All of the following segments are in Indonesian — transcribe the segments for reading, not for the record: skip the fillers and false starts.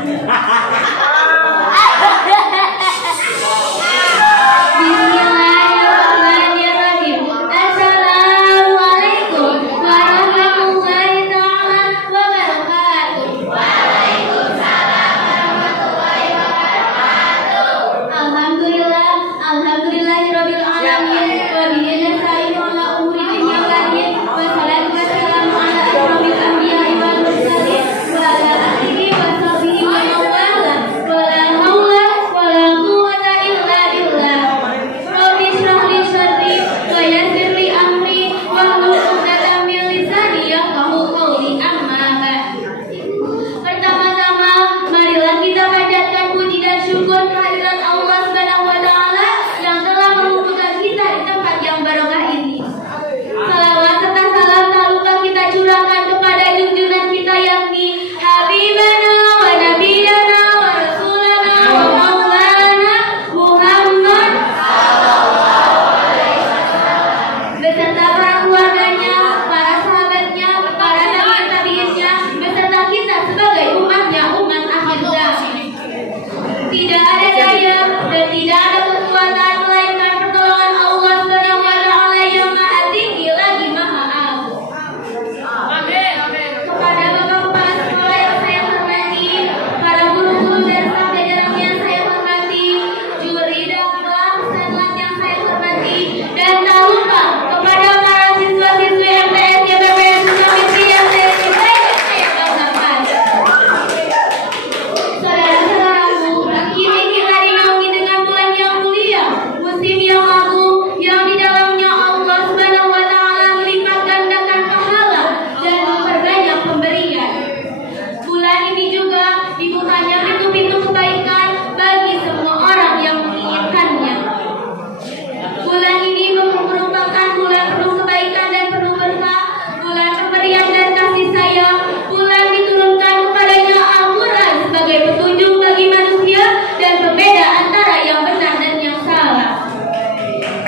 Bismillahirrahmanirrahim. Assalamualaikum warahmatullahi taala wabarakatuh. Waalaikumsalam warahmatullahi wabarakatuh. Alhamdulillah, alhamdulillahirabbil alamin. Wa bihi nasta'inu ala umuri dunya wad din. Wassalatu wassalamu ala asyrofil anbiya'i wal mursalin wa ala alihi wa sahbihi wa man wala. Wala haula wala quwwata illa billah. Rabbi shrah li sadri wa yassir li amri wahlul 'uqdatam min lisani yafqahu qawli. Amma ba'd. Pertama-tama, marilah kita panjatkan puji dan syukur kehadirat Allah Subhanahu wa taala yang telah mengumpulkan kita di tempat yang barokah ini. Salawat serta salam tak lupa kita curahkan kepada junjungan kita yakni Habibana wa Nabiyana wa Rasulana wa Maulana Muhammad beserta para keluarganya, para sahabatnya, para tabi'in-tabi'innya, beserta kita sebagai umatnya, umat akhir zaman. Tidak ada daya dan tidak ada kekuatan melainkan pertolongan Allah Subhanahu wa taala yang Maha Tinggi lagi Maha Agung. Kepada bapak kepala sekolah yang saya hormati, para guru-guru dan staf jajaran yang saya hormati, juri dakwah sanad yang saya hormati, dan tak lupa kepada para siswa-siswi MTS YPPN Sukamistri yang saya cintai dan saya banggakan. Saudara-saudaraku, kini kita dinaungi dengan bulan yang mulia, musim yang agung, yang di dalamnya Allah Subhanahu wa taala melipat gandakan pahala dan memperbanyak pemberian. Bulan ini juga dibukanya pintu-pintu kebaikan bagi semua orang yang menginginkannya. Bulan ini merupakan bulan penuh kebaikan dan penuh berkah, bulan pemberian dan kasih sayang, bulan diturunkan kepadanya Al-Quran sebagai petunjuk bagi manusia dan pembeda antara yang benar dan yang salah.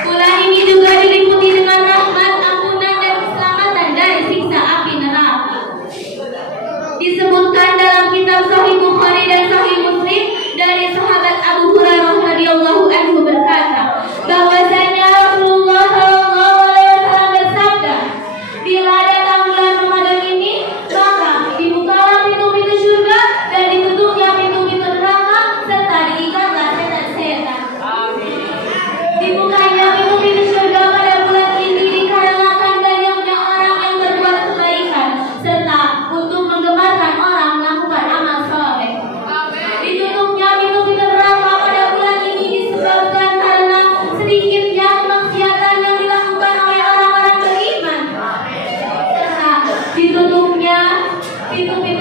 Bulan ini juga diliputi dengan rahmat, ampunan, dan keselamatan dari siksa api neraka. Disebutkan dalam kitab Sahih Bukhari dan Sahih Muslim dari sahabat Abu Hurairah radhiyallahu anhu berkata, bahwasanya Rasulullah sallallahu alaihi wasallam bersabda, bila datang bulan Ramadan ini, maka dibukalah pintu-pintu surga dan ditutupnya pintu-pintu neraka serta diikatlah setan-setan. Dibukanya pintu-pintu surga pada bulan ini dikarenakan banyaknya orang yang berbuat kebaikan serta untuk menggemarkan orang melakukan amal soleh. Ditutupnya pintu-pintu neraka pada bulan ini disebabkan karena sedikitnya kemaksiatan yang dilakukan oleh orang-orang beriman. Serta ditutupnya pintu-pintu